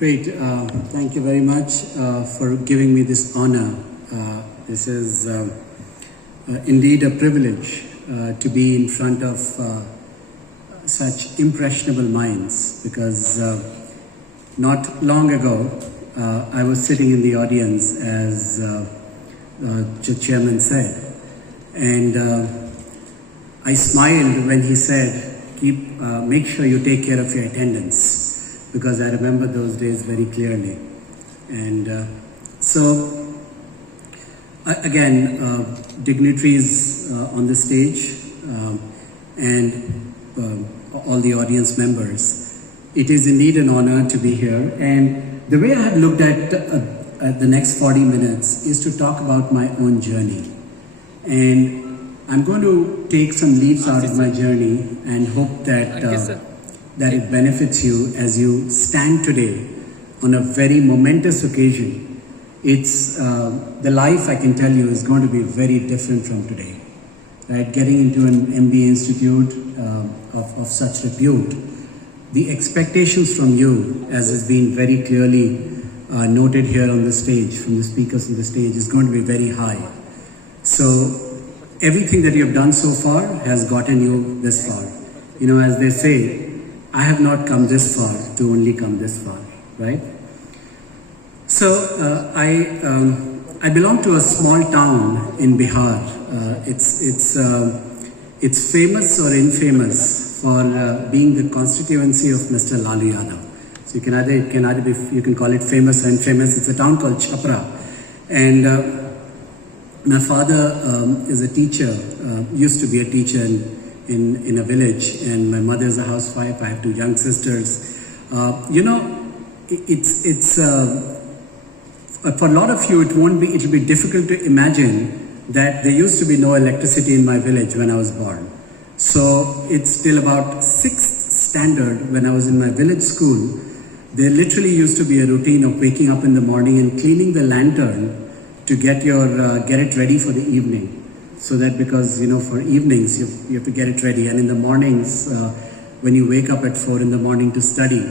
Great. Thank you very much for giving me this honor. This is indeed a privilege to be in front of such impressionable minds, because not long ago I was sitting in the audience, as the chairman said, and I smiled when he said, make sure you take care of your attendance, because I remember those days very clearly. And so again, dignitaries on the stage and all the audience members, it is indeed an honor to be here. And the way I have looked at the next 40 minutes is to talk about my own journey. And I'm going to take some leaves out of my journey and hope that that it benefits you as you stand today on a very momentous occasion. It's the life, I can tell you, is going to be very different from today. Right? Getting into an MBA institute of such repute, the expectations from you, as has been very clearly noted here on the stage, from the speakers on the stage, is going to be very high. So everything that you have done so far has gotten you this far. You know, as they say, I have not come this far to only come this far, right? So I belong to a small town in Bihar. It's famous or infamous for being the constituency of Mr. Lalu Yadav. So you can call it famous or infamous. It's a town called Chhapra, and my father is a teacher. Used to be a teacher in a village, and my mother is a housewife. I have two young sisters. You know, it's for a lot of you, it'll be difficult to imagine that there used to be no electricity in my village when I was born. So it's till about 6th standard, when I was in my village school, there literally used to be a routine of waking up in the morning and cleaning the lantern to get it ready for the evening. So that, because, you know, for evenings you have to get it ready, and in the mornings when you wake up at 4 in the morning to study,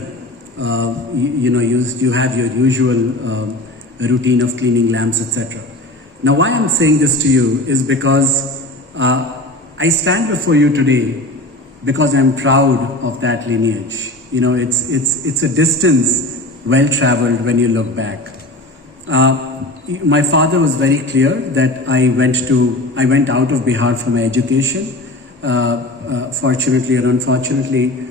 you have your usual routine of cleaning lamps, etc. Now, why I'm saying this to you is because I stand before you today because I'm proud of that lineage. You know, it's a distance well traveled when you look back. My father was very clear that I went out of Bihar for my education. Fortunately or unfortunately,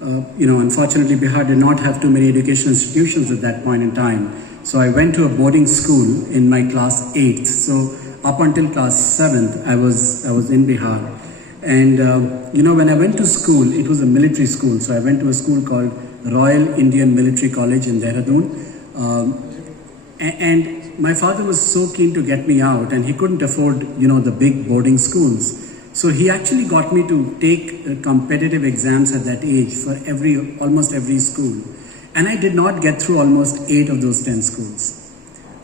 unfortunately Bihar did not have too many educational institutions at that point in time. So I went to a boarding school in my class 8th. So up until class 7th, I was in Bihar. And when I went to school, it was a military school. So I went to a school called Royal Indian Military College in Dehradun. And my father was so keen to get me out, and he couldn't afford, the big boarding schools. So he actually got me to take competitive exams at that age for almost every school. And I did not get through almost 8 of those 10 schools,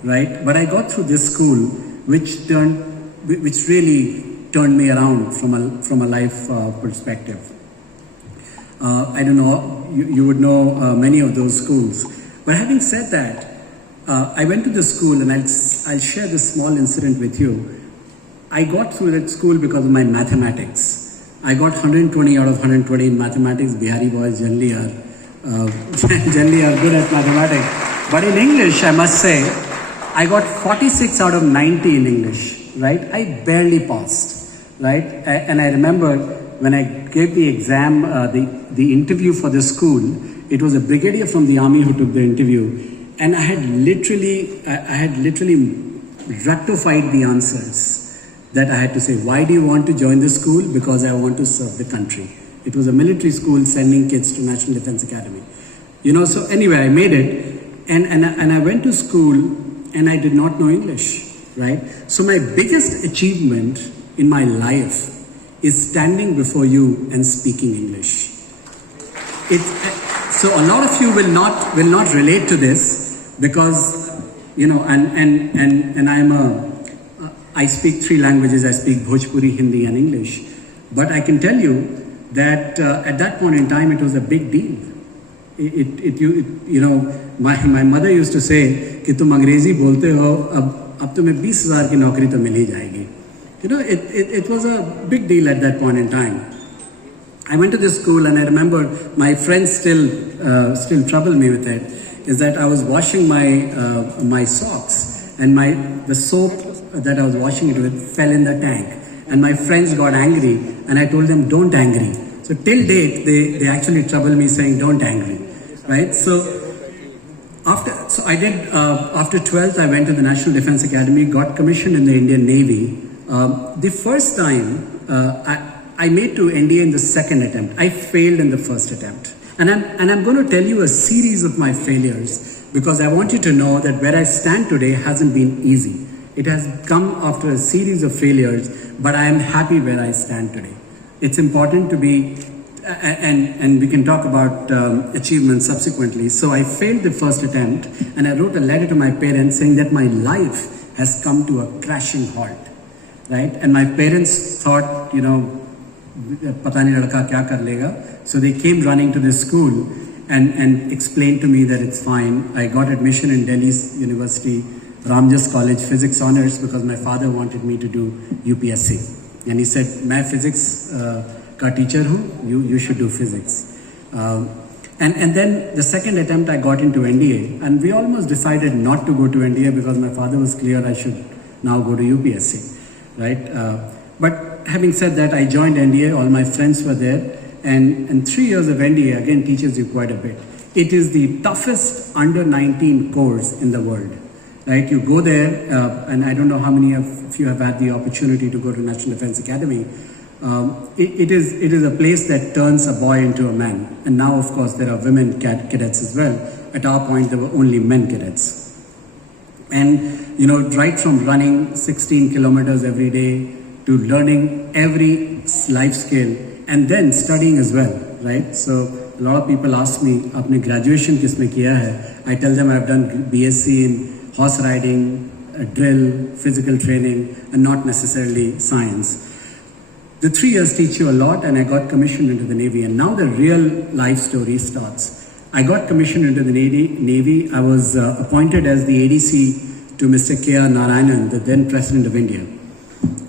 right? But I got through this school, which really turned me around from a life perspective. I don't know, you would know many of those schools. But having said that, I went to the school, and I'll share this small incident with you. I got through that school because of my mathematics. I got 120 out of 120 in mathematics. Bihari boys generally are good at mathematics. But in English, I must say, I got 46 out of 90 in English, right? I barely passed, right? And I remember when I gave the exam, the interview for the school, it was a brigadier from the army who took the interview. And I had literally rectified the answers that I had to say. Why do you want to join the school? Because I want to serve the country. It was a military school sending kids to National Defense Academy. So anyway, I made it, and I went to school, and I did not know English, right? So my biggest achievement in my life is standing before you and speaking English. So a lot of you will not relate to this, because I speak 3 languages. I speak Bhojpuri, Hindi, and English. But I can tell you that at that point in time, it was a big deal. you know, my mother used to say कि तुम अंग्रेजी बोलते हो, अब तुम्हें 20,000 की नौकरी तो मिल ही जाएगी. You know, it was a big deal at that point in time. I went to this school and I remember my friends still trouble me with it, is that I was washing my socks and the soap that I was washing it with fell in the tank, and my friends got angry and I told them don't angry. So till date they actually trouble me saying don't angry, right? So I did after 12th I went to the National Defence Academy, got commissioned in the Indian Navy. The first time I made to NDA in the second attempt. I failed in the first attempt. And I'm going to tell you a series of my failures, because I want you to know that where I stand today hasn't been easy. It has come after a series of failures, but I am happy where I stand today. It's important to be, and we can talk about achievements subsequently. So I failed the first attempt, and I wrote a letter to my parents saying that my life has come to a crashing halt. Right? And my parents thought, you know, pata nahi ladka kya kar lega. So they came running to the school and explained to me that it's fine. I got admission in Delhi's University, Ramjas College, Physics Honours, because my father wanted me to do UPSC. And he said, मैं physics का teacher हूँ, you should do physics. And then the second attempt I got into NDA, and we almost decided not to go to NDA because my father was clear I should now go to UPSC. Right? But having said that, I joined NDA, all my friends were there, and 3 years of NDA again teaches you quite a bit. It is the toughest under 19 course in the world. Right? You go there, and I don't know how many of you have had the opportunity to go to National Defence Academy. It is a place that turns a boy into a man. And now, of course, there are women cadets as well. At our point, there were only men cadets. And, you know, right from running 16 kilometers every day to learning every life skill and then studying as well, right? So a lot of people ask me, "Apne graduation kisme kiya hai?" I tell them I've done BSc in horse riding, drill, physical training, and not necessarily science. The 3 years teach you a lot, and I got commissioned into the Navy, and now the real life story starts. I got commissioned into the Navy. I was appointed as the ADC to Mr. K.R. Narayanan, the then President of India.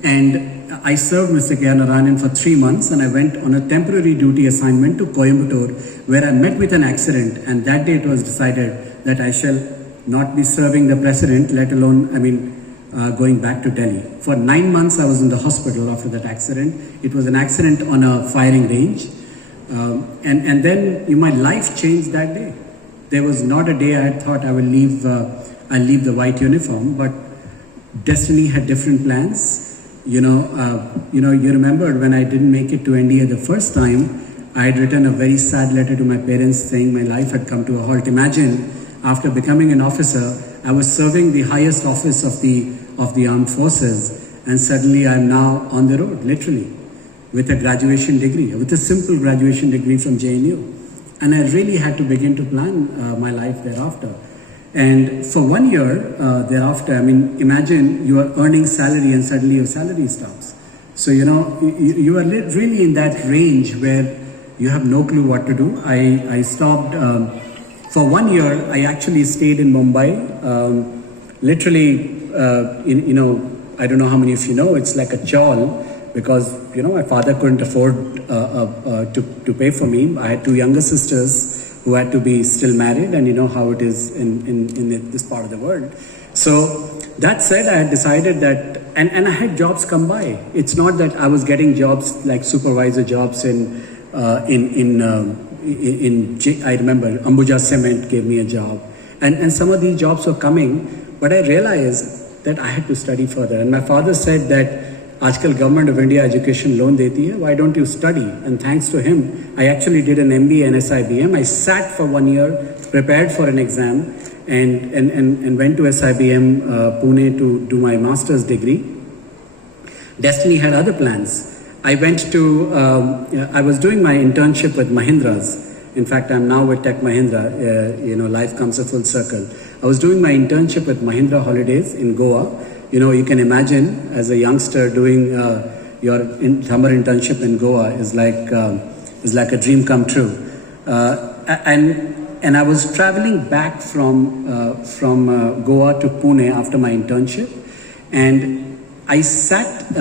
And I served Mr. K.R. Narayanan for 3 months, and I went on a temporary duty assignment to Coimbatore, where I met with an accident, and that day it was decided that I shall not be serving the President, let alone, going back to Delhi. For 9 months I was in the hospital after that accident. It was an accident on a firing range. And then my life changed that day. There was not a day I had thought I will leave the white uniform, but destiny had different plans. You remembered when I didn't make it to NDA the first time, I had written a very sad letter to my parents saying my life had come to a halt. Imagine, after becoming an officer, I was serving the highest office of the armed forces, and suddenly I'm now on the road, literally, with a graduation degree, with a simple graduation degree from GNIOT. And I really had to begin to plan my life thereafter. And for 1 year thereafter, imagine you are earning salary and suddenly your salary stops. So, you are really in that range where you have no clue what to do. I stopped. For 1 year, I actually stayed in Mumbai. Literally, I don't know how many of you know, it's like a chawl. Because my father couldn't afford to pay for me. I had 2 younger sisters who had to be still married, and you know how it is in this part of the world. So that said, I had decided that, and I had jobs come by. It's not that I was getting jobs like supervisor jobs I remember Ambuja Cement gave me a job, and some of these jobs were coming, but I realized that I had to study further. And my father said that आजकल government of India education loan देती है, why don't you study? And thanks to him, I actually did an MBA in SIBM. I sat for 1 year, prepared for an exam, and went to SIBM Pune to do my master's degree. Destiny had other plans. I was doing my internship with Mahindra's. In fact, I'm now with Tech Mahindra. Life comes a full circle. I was doing my internship with Mahindra Holidays in Goa. You can imagine as a youngster doing your summer internship in Goa is like a dream come true. And and I was traveling back from Goa to Pune after my internship, and I sat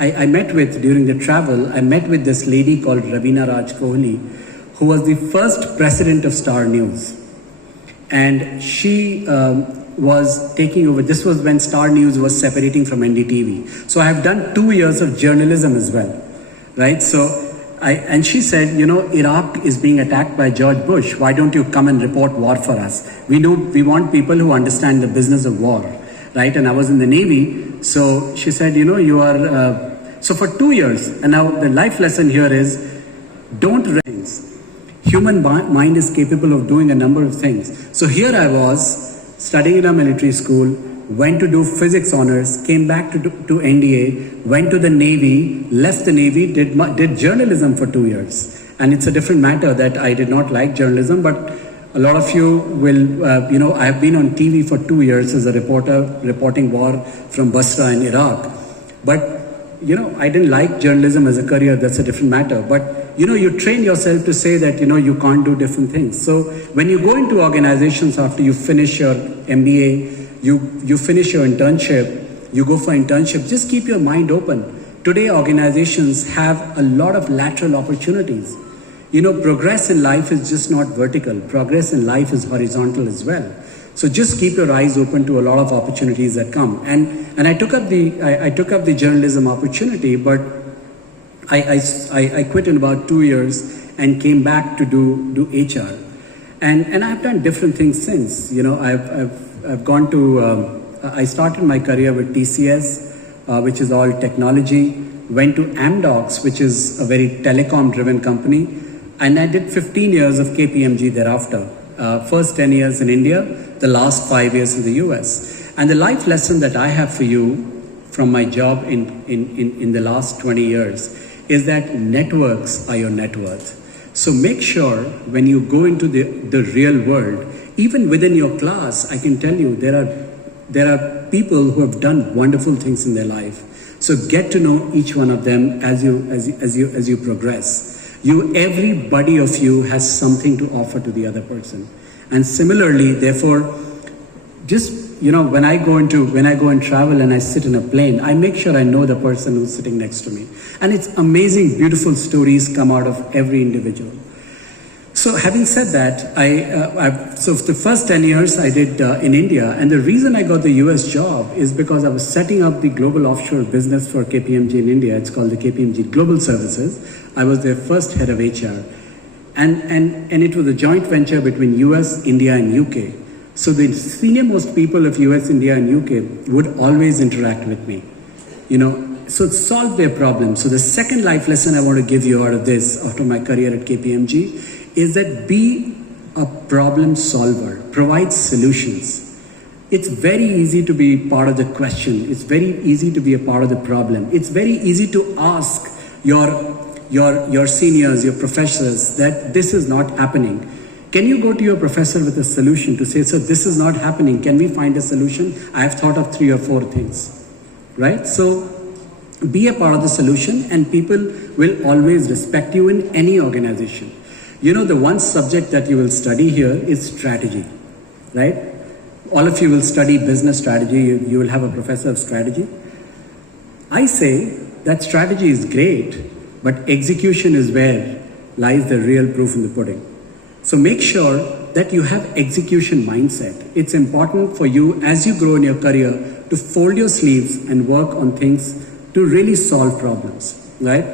I met with, during the travel, I met with this lady called Ravina Raj Kohli, who was the first president of Star News. And she was taking over. This was when Star News was separating from NDTV. So I have done 2 years of journalism as well, right? And she said, you know, Iraq is being attacked by George Bush. Why don't you come and report war for us? We want people who understand the business of war, right? And I was in the Navy. So she said, you know, you are, so for 2 years, and now the life lesson here is, don't rest. Human mind is capable of doing a number of things. So here I was, studying in a military school, went to do physics honors, came back to NDA, went to the Navy, left the Navy, did journalism for 2 years. And it's a different matter that I did not like journalism, but a lot of you will, you know, I have been on TV for 2 years as a reporter, reporting war from Basra in Iraq. But, you know, I didn't like journalism as a career, that's a different matter. But, you know, you train yourself to say that, you know, you can't do different things. So when you go into organizations after you finish your MBA, you finish your internship, you go for internship, just keep your mind open. Today, organizations have a lot of lateral opportunities. You know, progress in life is just not vertical. Progress in life is horizontal as well. So just keep your eyes open to a lot of opportunities that come. And I took up the journalism opportunity, but I quit in about 2 years and came back to do HR. And I've done different things since. You know, I've gone to, I started my career with TCS, which is all technology, went to Amdocs, which is a very telecom-driven company, and I did 15 years of KPMG thereafter. First 10 years in India, the last 5 years in the US. And the life lesson that I have for you from my job in the last 20 years is that networks are your net worth. So make sure when you go into the real world, even within your class, I can tell you there are people who have done wonderful things in their life. So get to know each one of them as you progress. Everybody of you has something to offer to the other person. And similarly, therefore, just, you know, when I go and travel and I sit in a plane, I make sure I know the person who's sitting next to me. And it's amazing, beautiful stories come out of every individual. So having said that, so the first 10 years I did in India, and the reason I got the US job is because I was setting up the global offshore business for KPMG in India. It's called the KPMG Global Services. I was their first head of HR. And it was a joint venture between US, India and UK. So the senior most people of US, India and UK would always interact with me, you know, so solve their problems. So the second life lesson I want to give you out of this, after my career at KPMG, is that be a problem solver, provide solutions. It's very easy to be part of the question. It's very easy to be a part of the problem. It's very easy to ask your seniors, your professors, that this is not happening. Can you go to your professor with a solution to say, so this is not happening, can we find a solution? I have thought of 3 or 4 things, right? So be a part of the solution, and people will always respect you in any organization. You know, the one subject that you will study here is strategy, right? All of you will study business strategy, you will have a professor of strategy. I say that strategy is great, but execution is where lies the real proof in the pudding. So make sure that you have execution mindset. It's important for you as you grow in your career to fold your sleeves and work on things to really solve problems, right?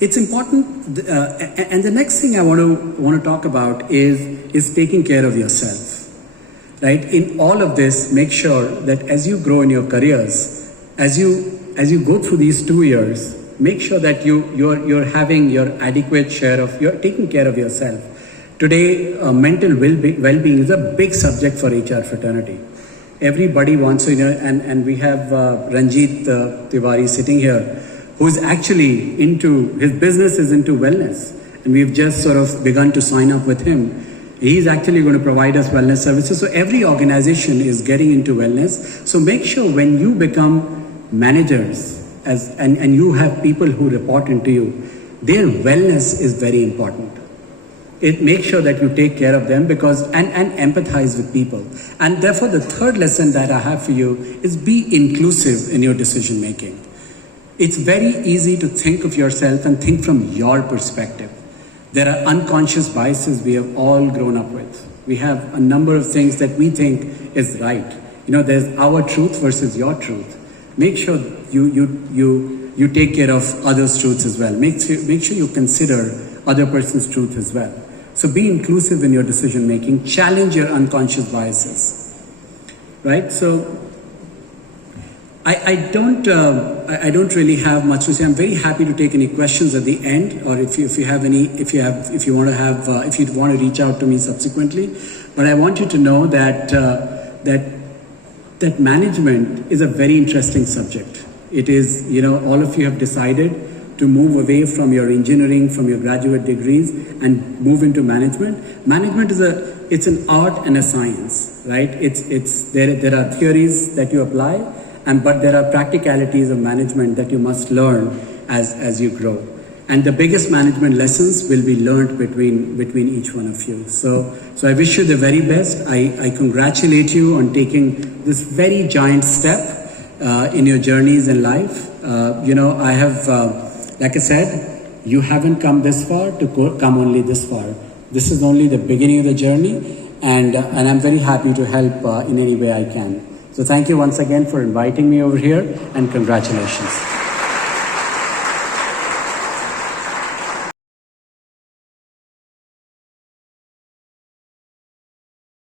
It's important, and the next thing I want to talk about is taking care of yourself, right? In all of this, make sure that as you grow in your careers, as you go through these 2 years, make sure that you're having your adequate share of, you're taking care of yourself. Today, mental well-being is a big subject for HR fraternity. Everybody wants to, you know, and we have Ranjit Tiwari sitting here, who's actually his business is into wellness. And we've just sort of begun to sign up with him. He's actually going to provide us wellness services. So every organization is getting into wellness. So make sure when you become managers, and you have people who report into you, their wellness is very important. Make sure that you take care of them and empathize with people. And therefore, the third lesson that I have for you is be inclusive in your decision making. It's very easy to think of yourself and think from your perspective. There are unconscious biases we have all grown up with. We have a number of things that we think is right. There's our truth versus your truth. Make sure you take care of others' truths as well. Make sure you consider other person's truth as well. So be inclusive in your decision making. Challenge your unconscious biases, right? So I don't really have much to say. I'm very happy to take any questions at the end, or if you want to reach out to me subsequently. But I want you to know that that management is a very interesting subject. It is, all of you have decided to move away from your engineering, from your graduate degrees, and move into management. Management it's an art and a science, right? There are theories that you apply, but there are practicalities of management that you must learn as you grow. And the biggest management lessons will be learned between each one of you. So I wish you the very best. I congratulate you on taking this very giant step in your journeys in life. I have, like I said, you haven't come this far to come only this far. This is only the beginning of the journey, and I'm very happy to help in any way I can. So thank you once again for inviting me over here, and congratulations.